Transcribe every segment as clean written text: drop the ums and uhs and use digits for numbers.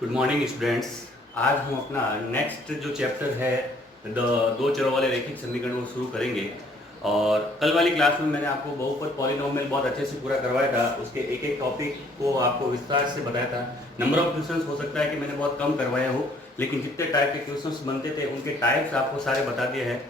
Good morning students. आज हम अपना नेक्स्ट जो चैप्टर है दो चरों वाले रैखिक समीकरण को शुरू करेंगे। और कल वाली क्लास में मैंने आपको बहुपद पॉलिनोमियल बहुत अच्छे से पूरा करवाया था, उसके एक एक टॉपिक को आपको विस्तार से बताया था। नंबर ऑफ क्वेश्चंस हो सकता है कि मैंने बहुत कम करवाया हो, लेकिन जितने टाइप के क्वेश्चंस बनते थे उनके टाइप्स आपको सारे बता दिए हैं।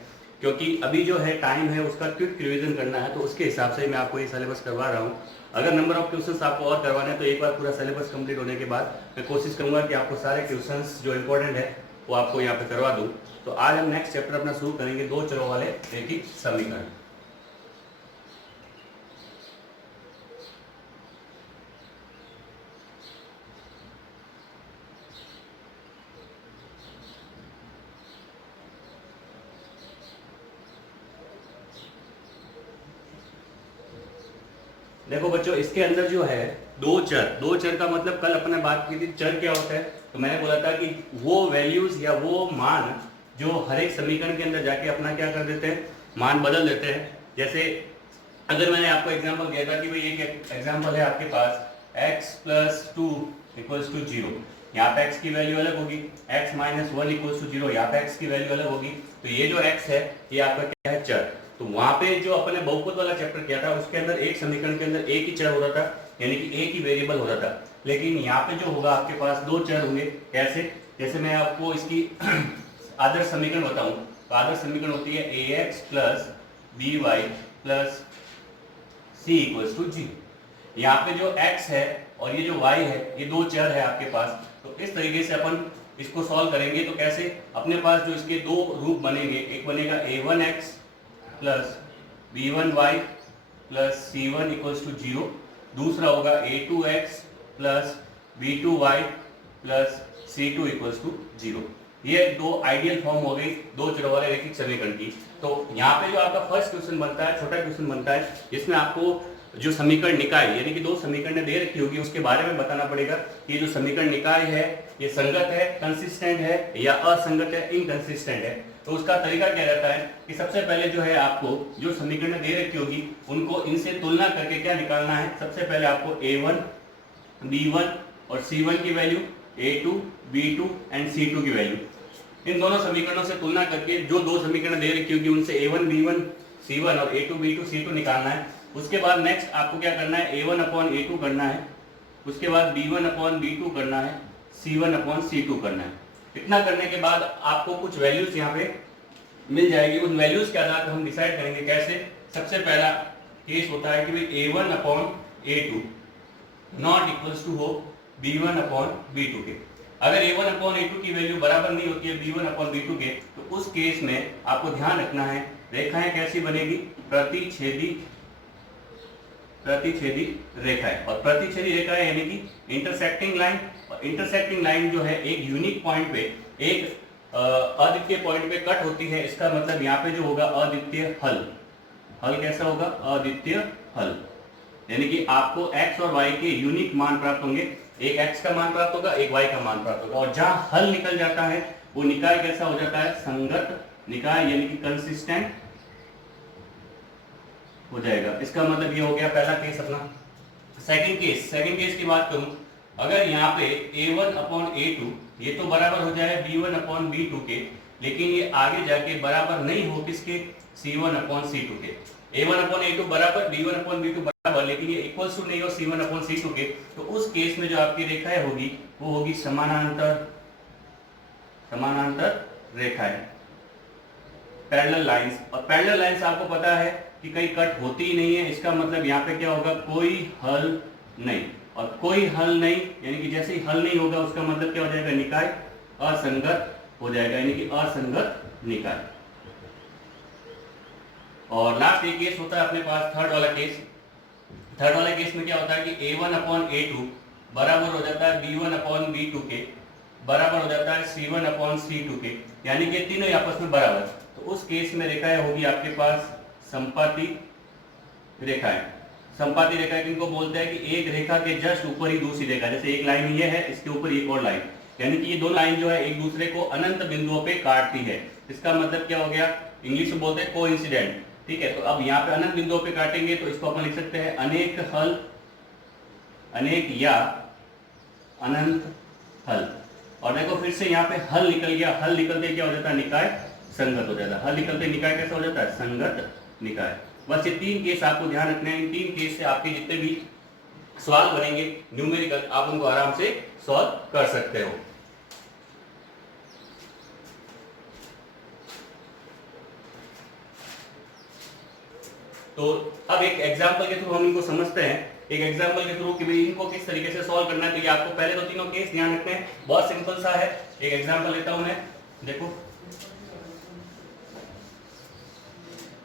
क्योंकि अभी जो है टाइम है उसका क्विक रिवीजन करना है, तो उसके हिसाब से मैं आपको ये सिलेबस करवा रहा हूँ। अगर नंबर ऑफ क्वेश्चंस आपको और करवाने हैं तो एक बार पूरा सिलेबस कंप्लीट होने के बाद मैं कोशिश करूंगा कि आपको सारे क्वेश्चंस जो इंपॉर्टेंट है वो आपको यहाँ पे करवा दूँ। तो आज हम नेक्स्ट चैप्टर अपना शुरू करेंगे, दो चरों वाले रैखिक समीकरण। देखो बच्चों, इसके अंदर जो है दो चर का मतलब कल अपने बात की थी चर क्या होता है। तो मैंने बोला था कि वो वैल्यूज या वो मान जो हर एक समीकरण के अंदर जाके अपना क्या कर देते हैं, मान बदल देते हैं। जैसे अगर मैंने आपको एग्जांपल दिया था कि भाई एक एग्जांपल है आपके पास x + 2 = 0, यहाँ पे x की वैल्यू अलग होगी, x - 1 = 0, यहाँ पे x की वैल्यू अलग होगी। तो ये जो x है ये आपका क्या है, चर। तो वहां पे जो अपने बहुपद वाला चैप्टर किया था उसके अंदर एक समीकरण के अंदर एक ही चर हो रहा था, यानी कि एक ही वेरिएबल हो रहा था। लेकिन यहाँ पे जो होगा आपके पास दो चर होंगे। कैसे? जैसे मैं आपको इसकी आदर्श समीकरण बताऊं तो आदर्श समीकरण होती है ax + by + c = 0। यहाँ पे जो x है और ये जो y है ये दो चर है आपके पास। तो इस तरीके से अपन इसको सॉल्व करेंगे। तो कैसे? अपने पास जो इसके दो रूप बनेंगे, एक बनेगा a1x + b1y + c1 = 0, दूसरा होगा a2x + b2y + c2 = 0। ये दो आइडियल फॉर्म हो गई दो चरों वाले रैखिक समीकरण की। तो यहाँ पे जो आपका फर्स्ट क्वेश्चन बनता है, छोटा क्वेश्चन बनता है, जिसमें आपको जो समीकरण निकाय यानी कि दो समीकरण दे रखी होगी उसके बारे में बताना पड़ेगा कि ये जो समीकरण निकाय है ये संगत है, कंसिस्टेंट है या असंगत है, इनकंसिस्टेंट है। तो उसका तरीका क्या रहता है कि सबसे पहले जो है आपको जो समीकरण दे रखी होगी उनको इनसे तुलना करके क्या निकालना है। सबसे पहले आपको a1, b1 और c1 की value, a2, b2 and c2 की वैल्यू, इन दोनों समीकरणों से तुलना करके जो दो समीकरण दे रखी होगी उनसे a1, b1, c1 और a2, b2, c2 निकालना है। उसके बाद नेक्स्ट आपको क्या करना है, a1/a2 करना है, उसके बाद b1/b2 करना है, c1/c2 करना है। इतना करने के बाद आपको कुछ वैल्यूज यहाँ पे मिल जाएगी। उन वैल्यूज के आधार पर हम डिसाइड करेंगे कैसे। सबसे पहला केस होता है कि भाई a1/a2 नॉट इक्वल्स टू हो b1/b2 के। अगर a1/a2 की वैल्यू बराबर नहीं होती है b1/b2 के, तो उस केस में आपको ध्यान रखना है रेखाएं कैसी बनेगी, प्रतिच्छेदी रेखाएं। और प्रतिच्छेदी रेखाएं यानी कि इंटरसेक्टिंग लाइन। और इंटरसेक्टिंग लाइन जो है एक यूनिक पॉइंट पे, एक अद्वितीय पॉइंट पे कट होती है। इसका मतलब यहाँ पे जो होगा अद्वितीय हल। हल कैसा होगा? अद्वितीय हल, यानी कि आपको x और y के यूनिक मान प्राप्त होंगे। एक x का मान प्राप्त होगा, एक y का मान प्राप्त होगा। और जहां हल निकल जाता है वो निकाय कैसा हो जाता है? संगत निकाय, यानी कि कंसिस्टेंट हो जाएगा। इसका मतलब ये हो गया पहला केस अपना। सेकंड केस की बात करूं, अगर यहाँ पे a1/a2 ये तो बराबर हो जाए b1/b2 के, लेकिन ये आगे जाके बराबर नहीं हो किसके? c1/c2 के। a1/a2 बराबर b1/b2 बराबर, लेकिन ये इक्वल्स टू नहीं हो c1/c2 के। तो उस केस में जो आपकी रेखाएं होगी वो होगी समानांतर रेखाएं, पैरेलल लाइंस। और पैरेलल लाइंस आपको पता है कि कहीं कट होती ही नहीं है। इसका मतलब यहाँ पे क्या होगा? कोई हल नहीं। और कोई हल नहीं यानी कि जैसे ही हल नहीं होगा उसका मतलब क्या हो जाएगा? निकाय असंगत हो जाएगा, यानी कि असंगत निकाय। और लास्ट एक केस होता है अपने पास थर्ड वाला केस। थर्ड वाले केस में क्या होता है कि a1/a2 बराबर हो जाता है b1/b2 के, बराबर हो जाता है c1/c2 के, यानी कि तीनों आपस में बराबर। तो उस केस में रेखाएं होगी आपके पास संपाती रेखाएं। संपाती रेखाएं किनको बोलते हैं कि एक रेखा के जस्ट ऊपर ही दूसरी रेखा, जैसे एक लाइन ये है, इसके ऊपर एक और लाइन, यानी कि ये दोनों लाइन जो है एक दूसरे को अनंत बिंदुओं पे काटती है। इसका मतलब क्या हो गया? इंग्लिश में बोलते हैं कोइंसिडेंट। ठीक है, तो अब यहाँ पे अनंत बिंदुओं पे काटेंगे तो इसको अपन लिख सकते हैं अनेक हल, अनेक या अनंत हल। और देखो फिर से यहाँ पे हल निकल गया, हल निकलते क्या हो जाता है, निकाय संगत हो जाता है। हल निकलते निकाय कैसा हो जाता है, संगत निकाय। बस ये 3 केस आपको ध्यान रखने हैं। इन 3 केस से आपके जितने भी सवाल बनेंगे न्यूमेरिकल, आप उनको आराम से सॉल्व कर सकते हो। तो अब एक एग्जांपल के थ्रू हम इनको समझते हैं, एक एग्जांपल के थ्रू कि भाई इनको किस तरीके से सॉल्व करना है। तो ये आपको पहले तो तीनों केस ध्यान रखने हैं, बहुत सिंपल सा है। एक एग्जांपल लेता हूं मैं, देखो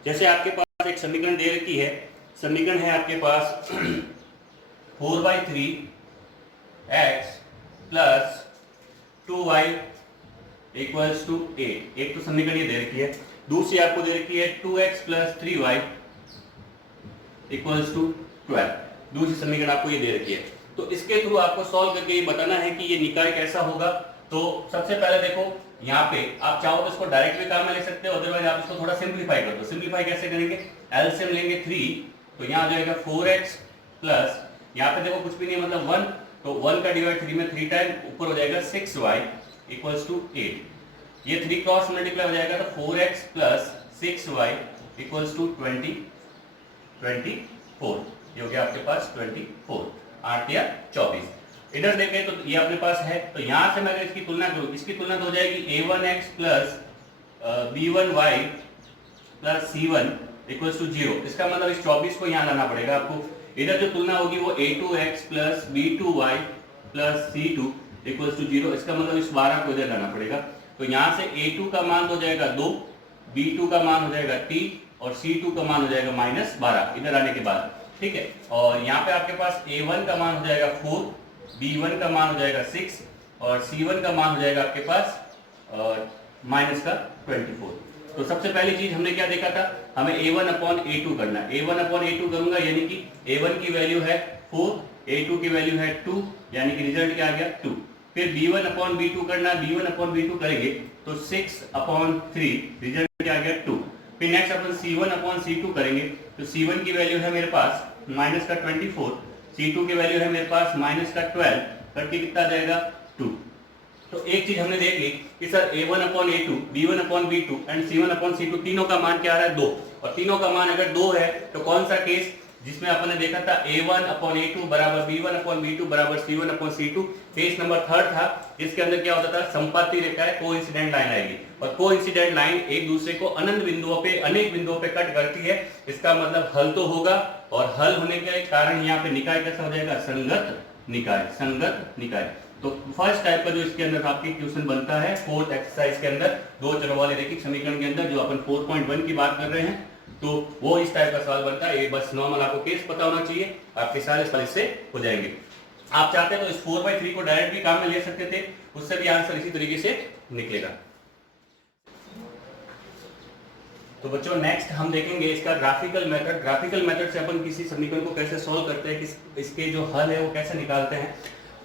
जैसे आपके पास एक समीकरण दे रखी है, समीकरण है आपके पास 4/3 x plus 2y equals to 8। एक तो समीकरण ये दे रखी है, दूसरी आपको दे रखी है 2x plus 3y equals to 12। दूसरी समीकरण आपको ये दे रखी है। तो इसके थ्रू आपको सॉल्व करके ये बताना है कि ये निकाय कैसा होगा। तो सबसे पहले देखो यहाँ पे आप चाहो तो इसको डायरेक्ट भी काम में ले सकते हो, अदरवाइज आप इसको थोड़ा सिंप्लीफाई कर दो। सिंप्लीफाई कैसे करेंगे, एलसीएम लेंगे 3, तो यहाँ आ जाएगा 4x प्लस, यहाँ पे देखो कुछ भी नहीं है मतलब 1, तो 1 का डिवाइड 3 में 3 टाइम, ऊपर हो जाएगा 6y इक्वल्स टू 8। ये 3 क्रॉस मल्टीप्लाई हो जाएगा तो 4x plus 6y equals to 24। ये हो गया आपके पास 24, 8 या 24। इधर देखें तो ये अपने पास है, तो यहां से मैं अगर इसकी तुलना करूं, इसकी तुलना तो हो जाएगी a1x plus b1y plus c1 equals to 0। इसका मतलब इस 24 को यहां लाना पड़ेगा आपको। इधर जो तुलना होगी वो a2x plus b2y plus c2 equals to 0। इसका मतलब इस 12 को इधर लाना पड़ेगा। तो यहां से a2 का मान हो जाएगा 2, b2 का मान हो जाएगा 3 और c2 का मान हो जाएगा -12 इधर आने के बाद, ठीक है। और यहाँ पे आपके पास a1 का मान हो जाएगा 4, b1 का मान हो जाएगा 6 और c1 का मान हो जाएगा आपके पास -24। तो सबसे पहली चीज हमने क्या देखा था, हमें a1/a2 करना है। a1/a2 करूंगा यानी कि a1 की वैल्यू है 4, a2 की वैल्यू है 2, यानी कि रिजल्ट क्या आ गया 2। फिर b1/b2 करना, b1/b2 करेंगे तो 6/3, रिजल्ट क्या आ गया 2। फिर नेक्स्ट अपन c1/c2 करेंगे, तो c1 की वैल्यू है मेरे पास -24, c2 की वैल्यू है मेरे पास -12, करके कितना जाएगा 2। तो एक चीज हमने देख ली कि sir a1/a2, b1/b2 and c1/c2 तीनों का मान क्या आ रहा है 2, और तीनों का मान अगर 2 है तो कौन सा केस जिसमें अपन ने देखा था a1/a2 बराबर b1/b2 बराबर c1/c2, केस नंबर 3 था, जिसके अंदर क्या होता था, संपाती रेखाएं कोइंसिडेंट लाइन आएगी, और कोइंसिडेंट लाइन एक दूसरे को अनंत बिंदुओं पे, अनेक बिंदुओं पे कट करती है। इसका मतलब हल तो होगा, और हल होने के कारण यहाँ पे निकाय कैसा हो जाएगा, संगत निकाय, संगत निकाय। तो फर्स्ट टाइप का जो इसके अंदर आपके क्वेश्चन बनता है 4th एक्सरसाइज के अंदर, दो चरों वाले रैखिक समीकरण के अंदर, जो अपन 4.1 की बात कर रहे हैं, तो वो इस टाइप का सवाल बनता है। ये बस नॉर्मल आपको केस पता होना चाहिए, आपके सारे सवाल इससे हो जाएंगे। आप चाहते हैं तो इस 4/3 को डायरेक्ट भी काम में ले सकते थे, उससे भी आंसर इसी तरीके से निकलेगा। तो बच्चों नेक्स्ट हम देखेंगे इसका ग्राफिकल मेथड। ग्राफिकल मेथड से अपन किसी समीकरण को कैसे सॉल्व करते हैं, इसके जो हल है वो कैसे निकालते हैं।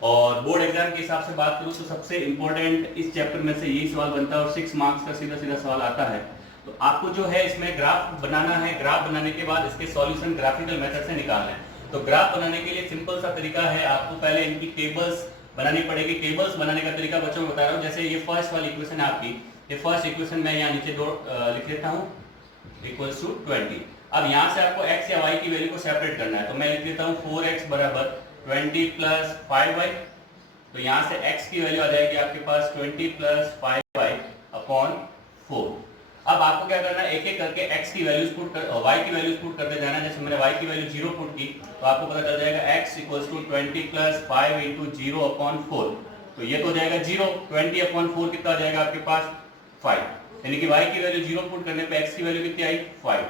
और बोर्ड एग्जाम के हिसाब से बात करूं तो सबसे इंपॉर्टेंट इस चैप्टर में से यही सवाल बनता है, और 6 मार्क्स का सीधा सीधा सवाल आता है। तो आपको जो है इसमें ग्राफ बनाना है, ग्राफ बनाने के बाद इसके सॉल्यूशन ग्राफिकल मेथड से निकालना है। तो ग्राफ बनाने के लिए सिंपल सा तरीका है, आपको पहले इनकी टेबल्स बनानी पड़ेगी। टेबल्स बनाने का तरीका बच्चों को बता रहा हूँ। जैसे ये फर्स्ट वाली इक्वेशन है आपकी, ये फर्स्ट इक्वेशन मैं यहाँ नीचे लिख लेता हूँ इक्वल्स टू 20। अब यहाँ से आपको x या y की वैल्यू को सेपरेट करना है, तो मैं लिख लेता हूँ 4x बराबर 20 प्लस 5y। तो यहाँ से x की वैल्यू आ जाएगी आपके पास 20 प्लस 5y अपॉन 4। अब आपको क्या करना है, एक एक करके x की वैल्यूज पुट कर, y की वैल्यूज पुट करते जाना। जैसे मैंने y की वैल्यू 0 पुट की, तो आपको पता चल जाएगा x equals to 20 plus 5 into 0 upon 4। तो ये तो हो जाएगा 0, 20 अपॉन 4 कितना आ जाएगा आपके पास 5, यानी कि y की वैल्यू 0 पुट करने पे x की वैल्यू कितनी आई 5।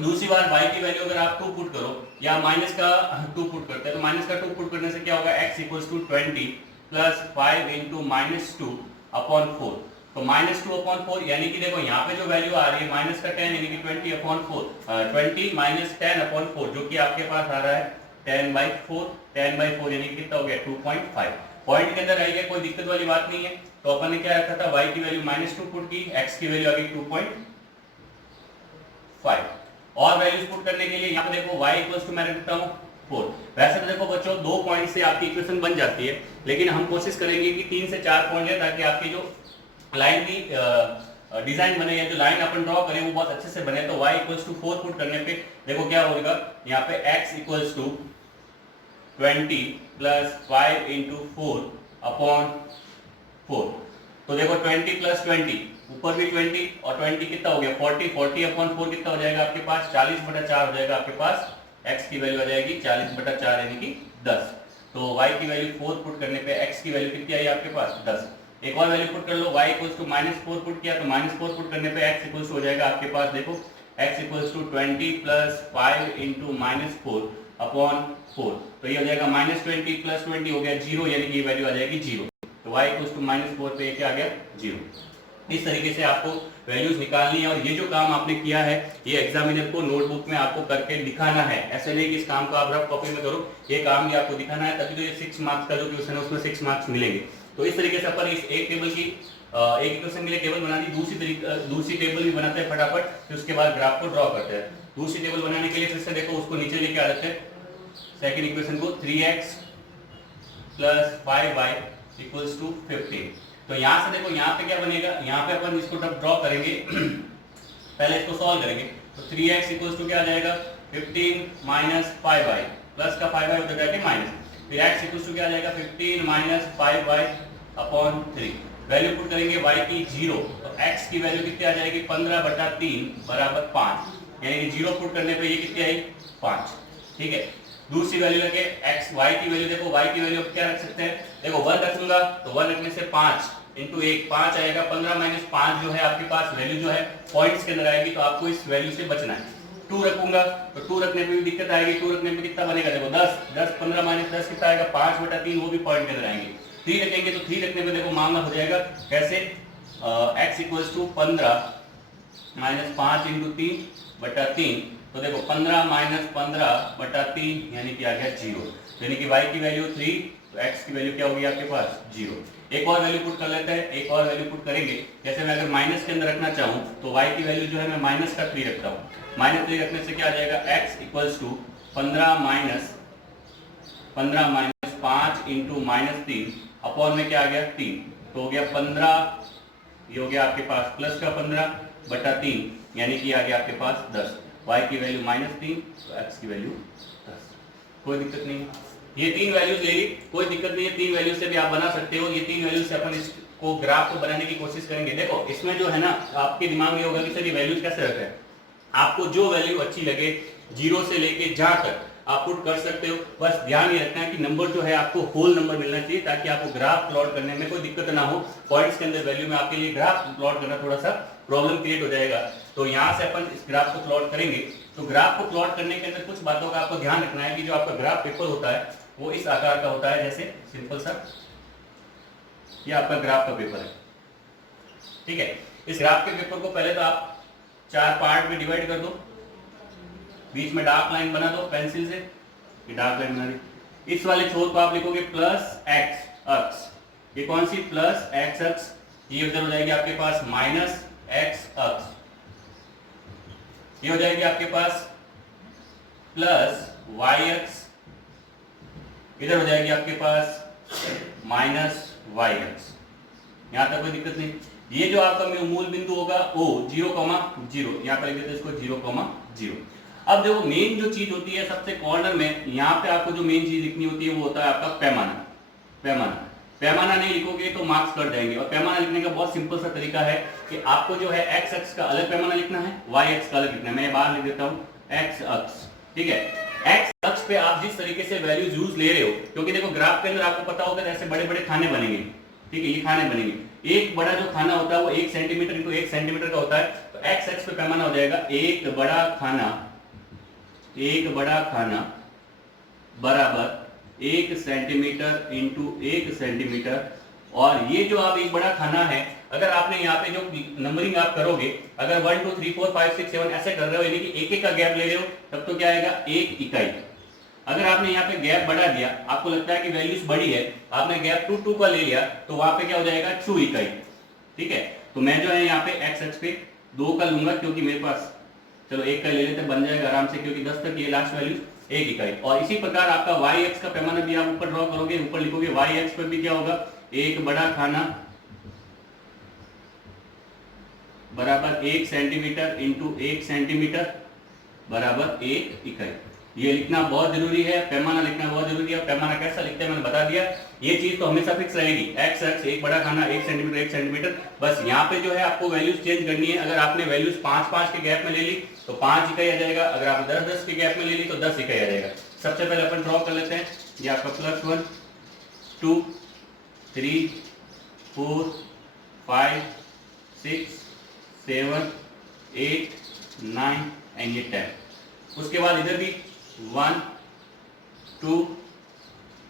दूसरी बार y की वैल्यू अगर आप 2 पुट करो, या माइनस का 2 पुट करते हैं, तो माइनस का 2 पुट करने से क्या होगा, x equals to 20 plus 5 into -2 upon 4। तो -2 अपॉन 4, यानी कि देखो यहाँ पे जो वैल्यू आ रही है माइनस का 10, यानी कि 20 अपॉन 4, 20 माइनस 10 अपॉन 4, जो कि आपके पास आ रहा है 10/4। 10/4 यानी कि कितना हो गया 2.5। पॉइंट के अंदर रहेगा, कोई दिक्कत वाली बात नहीं है। तो अपन ने क्या रखा था, y की वैल्यू -2 पुट की, x की वैल्यू आ गई 2.5। और वैल्यूज पुट करने के लिए यहाँ पे देखो y इक्वल्स टू मैं रख देता हूँ 4। वैसे तो देखो बच्चों 2 पॉइंट से आपकी इक्वेशन बन जाती है, लेकिन हम कोशिश करेंगे कि 3 से 4 पॉइंट है, ताकि आपकी जो लाइन की डिजाइन बने या जो लाइन अपन ड्रॉ करें वो बहुत अच्छे से बने। तो y इक्वल्स टू 4 पुट करने पे देखो क्या होगा, यहाँ पे x equals to 20 plus 5 into 4 upon 4। तो देखो 20 प्लस 20, ऊपर भी 20 और 20 कितना हो गया 40, 40 अपॉन 4 कितना हो जाएगा आपके पास 40/4 हो जाएगा आपके पास। x की वैल्यू आ जाएगी 40/4 यानी कि 10। तो y की वैल्यू 4 पुट करने पे x की वैल्यू कितनी आई आपके पास 10। एक और वैल्यू पुट कर लो, y इक्वल्स टू -4 पुट किया तो -4 पुट करने पे x इक्वल्स हो जाएगा आपके पास देखो x equals to 20 plus 5 into -4 upon 4। तो ये हो जाएगा -20 प्लस 20 हो गया 0, यानी कि ये वैल्यू आ जाएगी 0। तो y इक्वल्स टू -4 पे क्या आ गया 0। इस तरीके से आपको वैल्यूज निकालनी है, और ये जो काम आपने किया है ये एग्जामिनर को नोटबुक में आपको करके दिखाना है। ऐसे नहीं कि इस काम को आप रफ कॉपी में करो, ये काम भी आपको दिखाना है, तभी तो ये 6 मार्क्स का जो क्वेश्चन है उसमें 6 मार्क्स मिलेंगे। तो इस तरीके से अपन इस एक टेबल की एक इक्वेशन के लिए टेबल बना दी, दूसरी टेबल भी बनाते हैं फटाफट, फिर उसके बाद ग्राफ को ड्रॉ करते हैं। दूसरी टेबल बनाने के लिए फिर से देखो उसको नीचे लेके आ जाते हैं, सेकंड इक्वेशन को 3x plus 5y equals to 15। तो यहाँ से देखो यहाँ पे क्या बनेगा, यहाँ पे अपन इसको जब ड्रॉ करेंगे पहले इसको सॉल्व करेंगे तो 3x इक्वल्स टू क्या आ जाएगा 15 माइनस 5y, प्लस का 5y उधर जाके माइनस, फिर x इक्वल्स टू क्या आ जाएगा 15 minus 5y upon 3। Value put करेंगे y की 0, तो x की वैल्यू कितनी आ जाएगी 15/3 बराबर 5, यानी कि 0 पुट करने पे ये कितनी आई 5। ठीक है, दूसरी वैल्यू लेके x y की वैल्यू देखो, y की वैल्यू क्या रख सकते हैं, देखो 1 रखूंगा तो 1 रखने से 5 इंटू 1 5 आएगा, 15 माइनस 5 जो है आपके पास वैल्यू जो है पॉइंट्स के अंदर आएगी, तो आपको इस वैल्यू से बचना है। 2 रखूंगा तो 2 रखने पे भी दिक्कत आएगी, 2 रखने पे कितना बनेगा देखो 10 15 माइनस 10 कितना आएगा 5/3, वो भी पॉइंट के अंदर आएंगे। 3 रखेंगे तो 3 रखने पे देखो मामला हो जाएगा कैसे, x equals to 15 minus 5 into 3/3, तो देखो 15 माइनस 15/3 यानी कि आ गया 0, यानी कि y की वैल्यू 3, तो x की वैल्यू क्या होगी आपके पास 0। एक और वैल्यू पुट कर लेते हैं, एक और वैल्यू पुट करेंगे, जैसे मैं अगर माइनस के अंदर रखना चाहूं तो y की वैल्यू जो है मैं माइनस का 3 रखता हूं, -3 रखने से क्या आ जाएगा x equals to 15 minus 5 into -3 upon में क्या आ गया 3, तो हो गया 15, ये हो गया आपके पास प्लस का 15/3 यानी कि आ गया आपके पास 10। y की वैल्यू -3 तो x की वैल्यू 10, कोई दिक्कत नहीं है। ये 3 वैल्यूज ले ली, कोई दिक्कत नहीं है, 3 वैल्यूज से भी आप बना सकते हो। ये 3 वैल्यूज से अपन इसको ग्राफ को बनाने की कोशिश करेंगे। देखो इसमें जो है ना आपके दिमाग में होगा कि सर ये वैल्यूज कैसे रखे हैं, आपको जो वैल्यू अच्छी लगे 0 से लेके जहां तक आप पुट कर सकते हो, बस ध्यान ये रखना है कि नंबर जो है आपको होल नंबर मिलना चाहिए, ताकि आपको ग्राफ प्लॉट करने में कोई दिक्कत ना हो। पॉइंट्स के अंदर वैल्यू में आपके लिए ग्राफ प्लॉट करना थोड़ा सा प्रॉब्लम क्रिएट हो जाएगा। तो यहाँ से अपन इस ग्राफ को प्लॉट करेंगे। तो ग्राफ को प्लॉट करने के अंदर कुछ बातों का आपको ध्यान रखना है कि जो आपका ग्राफ पेपर होता है वो इस आकार का होता है, जैसे सिंपल सा ये आपका ग्राफ का पेपर है। ठीक है, इस ग्राफ के पेपर को पहले तो आप 4 पार्ट में डिवाइड कर दो, बीच में डार्क लाइन बना दो पेंसिल से, ये डार्क लाइन बना दी। इस वाले छोर को आप लिखोगे प्लस एक्स अक्स, ये कौन सी प्लस एक्स अक्स, ये उधर हो जाएगी आपके पास माइनस एक्स अक्स, ये हो जाएगी आपके पास प्लस वाई एक्स, इधर हो जाएगी आपके पास माइनस वाई एक्स। यहां तक कोई दिक्कत नहीं। ये जो आपका मूल बिंदु होगा ओ 0,0, यहाँ पर लिख देते हैं इसको 0,0। अब देखो मेन जो चीज होती है सबसे कॉर्नर में, यहाँ पे आपको जो मेन चीज लिखनी होती है वो होता है आपका पैमाना। पैमाना नहीं लिखोगे तो मार्क्स कट जाएंगे। और पैमाना लिखने का बहुत सिंपल सा तरीका है कि आपको जो है एक्स अक्ष का अलग पैमाना लिखना है, वाई अक्ष का अलग लिखना है। मैं बाहर लिख देता हूँ एक्स अक्ष। ठीक है, एक्स अक्ष पे आप जिस तरीके से वैल्यूज यूज ले रहे हो, क्योंकि देखो ग्राफ के अंदर आपको पता होगा ऐसे बड़े बड़े खाने बनेंगे। ठीक है, ये खाने बनेंगे, एक बड़ा जो खाना होता है वो 1 सेंटीमीटर इंटू 1 सेंटीमीटर का होता है। तो एक्स अक्ष पे पैमाना हो जाएगा एक बड़ा खाना बराबर 1 सेंटीमीटर इंटू 1 सेंटीमीटर। और ये जो आप एक बड़ा खाना है, अगर आपने यहाँ पे जो नंबरिंग आप करोगे, अगर 1 2 3 4 5 6 7 ऐसे कर रहे हो, यानी कि एक एक का गैप ले रहे हो, तब तो क्या आएगा 1 इकाई। अगर आपने यहाँ पे गैप बढ़ा दिया, आपको लगता है कि वैल्यूज बड़ी है, आपने गैप 2 2 का ले लिया, तो वहां पे क्या हो जाएगा 2 इकाई। ठीक है, तो मैं जो है यहाँ पे एक्स अक्ष पे 2 का लूंगा, क्योंकि मेरे पास चलो 1 इकाई ले लेते हैं, बन जाएगा आराम से, क्योंकि 10 तक ये लास्ट वैल्यू 1 इकाई। और इसी प्रकार आपका वाई एक्स का पैमाना भी आप ऊपर ड्रॉ करोगे, ऊपर लिखोगे वाई एक्स पर भी क्या होगा, एक बड़ा खाना बराबर 1 सेंटीमीटर इंटू 1 सेंटीमीटर बराबर 1 इकाई। ये लिखना बहुत जरूरी है, पैमाना लिखना बहुत जरूरी है। पैमाना कैसा लिखते हैं मैंने बता दिया, ये चीज तो हमेशा फिक्स रहेगी, एक्स एक्स एक बड़ा खाना 1 सेंटीमीटर 1 सेंटीमीटर। बस यहाँ पे जो है आपको वैल्यूज चेंज करनी है। अगर आपने वैल्यूज 5-5 के गैप में ले ली तो 5 इकाई आ जाएगा, अगर आपने 10-10 के गैप में ले ली तो 10 इकाई आ जाएगा। सबसे पहले अपन ड्रॉ कर लेते हैं, ये आपका +1 2 3 4 5 6 7 8 9 एंड ये 10। उसके बाद इधर भी 1 2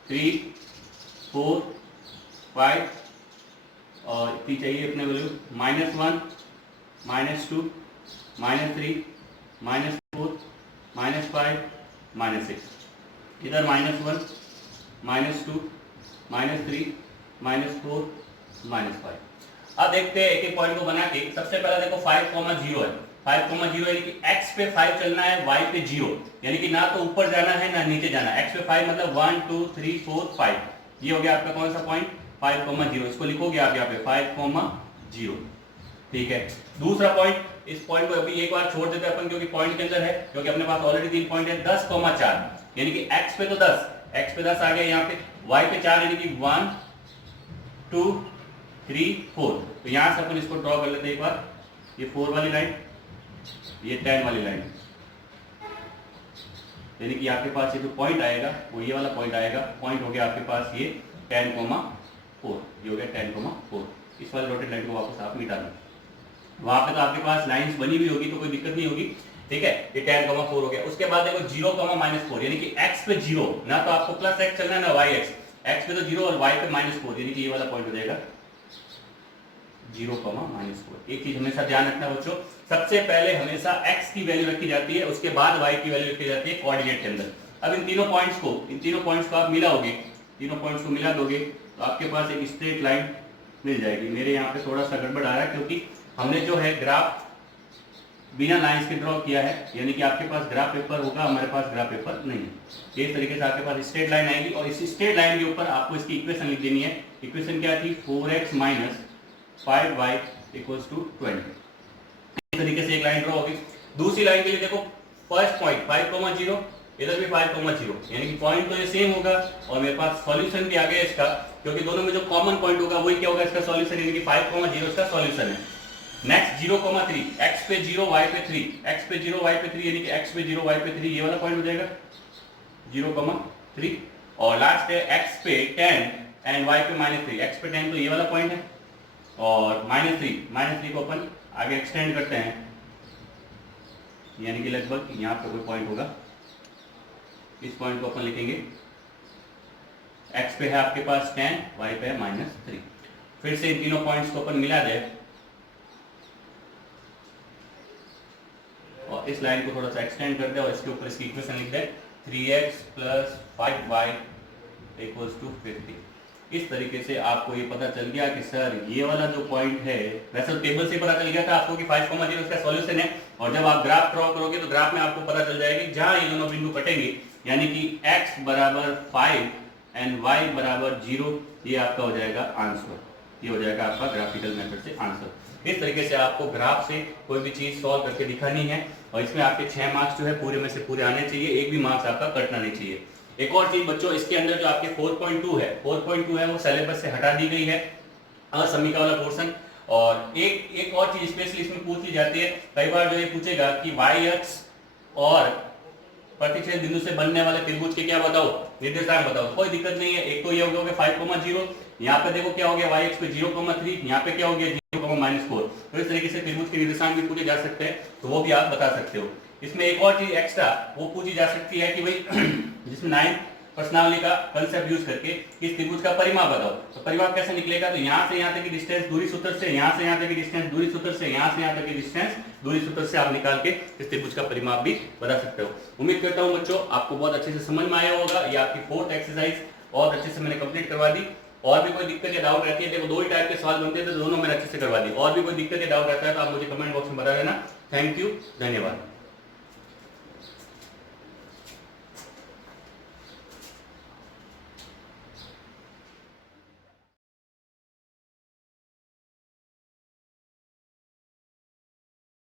3 4 5 और इतनी चाहिए अपने वैल्यू, -1 -2 -3 -4 -5 -6, इधर -1 -2 -3 -4 -5। अब देखते हैं एक एक पॉइंट को बना के। सबसे पहला देखो 5,0 है, 5,0 यानी कि x पे 5 चलना है, y पे 0, यानी कि ना तो ऊपर जाना है ना नीचे जाना है। x पे 5 मतलब 1 2 3 4 5, ये हो गया आपका कौन सा पॉइंट 5,0। इसको लिखोगे आप यहाँ पे 5,0, ठीक है। दूसरा पॉइंट, इस पॉइंट को अभी एक बार छोड़ देते हैं अपन, क्योंकि पॉइंट के अंदर है, क्योंकि अपने पास ऑलरेडी 3 पॉइंट है। 10,4 यानी कि x पे तो 10, x पे 10 आ गया, यहाँ पे y पे 4 यानी कि 1 2 3 4। तो यहां से अपन इसको ड्रॉ कर लेते हैं एक बार, ये 4 वाली लाइन, ये 10 वाली लाइन, यानी कि आपके पास ये जो पॉइंट आएगा वो ये वाला पॉइंट आएगा। पॉइंट हो गया आपके पास ये 10,4, ये हो गया 10,4। इस वाले डॉटेड लाइन को वापस आप मिटा दें, वहां पे तो आपके पास लाइंस बनी हुई होगी तो कोई दिक्कत नहीं होगी, ठीक है। ये 10,4 हो गया। उसके बाद देखो 0,-4 यानी कि x पे 0, ना तो आपको प्लस x चलना है ना y x, x पे तो 0 और y पे -4, यानी कि ये वाला पॉइंट हो जाएगा 0,-4। एक चीज हमेशा ध्यान रखना बच्चों, सबसे पहले हमेशा x की वैल्यू रखी जाती है, उसके बाद y की वैल्यू रखी जाती है कोऑर्डिनेट के अंदर। अब इन तीनों पॉइंट्स को आप मिलाओगे, तीनों पॉइंट्स को मिला दोगे तो आपके पास एक स्ट्रेट लाइन मिल जाएगी। मेरे यहाँ पे थोड़ा सा गड़बड़ आ रहा है, क्योंकि हमने जो है ग्राफ बिना लाइंस के ड्रॉ किया है, यानी कि आपके पास ग्राफ पेपर होगा, हमारे पास ग्राफ पेपर नहीं है। इस तरीके से आपके पास स्ट्रेट लाइन आएगी और इस स्ट्रेट लाइन के ऊपर आपको इसकी इक्वेशन लिख देनी है। इक्वेशन क्या थी, 4x - 5y = 20। इस तरीके से एक लाइन ड्रॉ होगी। दूसरी लाइन के लिए देखो, फर्स्ट पॉइंट 5,0, इधर भी 5,0, यानी कि पॉइंट तो ये सेम होगा और मेरे पास सॉल्यूशन भी आ गया इसका, क्योंकि दोनों में जो कॉमन पॉइंट होगा वही क्या होगा, इसका सॉल्यूशन, यानी कि 5,0 इसका सॉल्यूशन है। नेक्स्ट 0,3, x पे 0 y पे 3, x पे 0 y पे 3 यानी कि x पे 0 y पे 3, ये वाला पॉइंट हो जाएगा 0,3। और लास्ट है x पे 10 एंड y पे -3, x पे 10 तो ये वाला पॉइंट है, और -3 को अपन आगे एक्सटेंड करते हैं, यानी कि लगभग यहाँ पे कोई पॉइंट होगा, इस पॉइंट को अपन लिखेंगे, x पे है आपके पास 10, y पे है -3। फिर से इन तीनों पॉइंट्स को अपन मिला दे और इस लाइन को थोड़ा सा एक्सटेंड कर दे और इसके ऊपर इसकी इक्वेशन लिख दे, 3x + 5y = 50। इस तरीके से आपको ये पता चल गया कि सर ये वाला जो पॉइंट है, वैसे तो टेबल से पता चल गया था आपको कि 5,0 इसका सॉल्यूशन है, और जब आप ग्राफ ड्रॉ करोगे तो ग्राफ में आपको पता चल जाएगा कि जहां ये दोनों बिंदु कटेंगे, यानी कि x = 5 एंड y = 0, ये आपका हो जाएगा आंसर, ये हो जाएगा आपका ग्राफिकल मेथड से आंसर। इस तरीके से आपको ग्राफ से कोई भी चीज सॉल्व करके दिखानी है, और इसमें आपके 6 मार्क्स जो है पूरे में से पूरे आने चाहिए, एक भी मार्क्स आपका कटना नहीं चाहिए। एक और चीज बच्चों, इसके अंदर जो आपके 4.2 है वो सिलेबस से हटा दी गई है, समीका वाला पोर्शन। और एक और चीज स्पेशली इसमें पूछ ली जाती है, कई बार जो ये पूछेगा कि y अक्ष और प्रतिच्छेद बिंदु से बनने वाले त्रिभुज के क्या बताओ, निर्देशांक बताओ। कोई दिक्कत नहीं है, एक तो ये हो गया 5,0, यहाँ पे देखो क्या हो गया y अक्ष पे 0,3, यहाँ पे क्या हो गया 0,-4। तो इस तरीके से त्रिभुज के निर्देशांक भी पूछे जा सकते हैं, तो वो भी आप बता सकते हो। इसमें एक और चीज एक्स्ट्रा वो पूछी जा सकती है कि भाई जिसमें 9 प्रश्नावली का कंसेप्ट यूज करके इस त्रिभुज का परिमाप बताओ। तो परिमाप कैसे निकलेगा, तो यहाँ से यहाँ तक की डिस्टेंस दूरी सूत्र से, यहाँ से यहाँ तक की डिस्टेंस दूरी सूत्र से, यहाँ से यहाँ तक की डिस्टेंस दूरी सूत्र से आप निकाल के इस त्रिभुज का परिमाप भी बता सकते हो। उम्मीद करता हूँ बच्चों आपको बहुत अच्छे से समझ में आया होगा। ये आपकी 4th एक्सरसाइज बहुत अच्छे से मैंने कंप्लीट करवा दी। और भी कोई दिक्कत या डाउट रहती है, देखो 2 ही टाइप के सवाल बनते हैं, तो दोनों मैंने अच्छे से करवा दी। और भी कोई दिक्कत या डाउट रहता है तो आप मुझे कमेंट बॉक्स में बता देना। थैंक यू, धन्यवाद।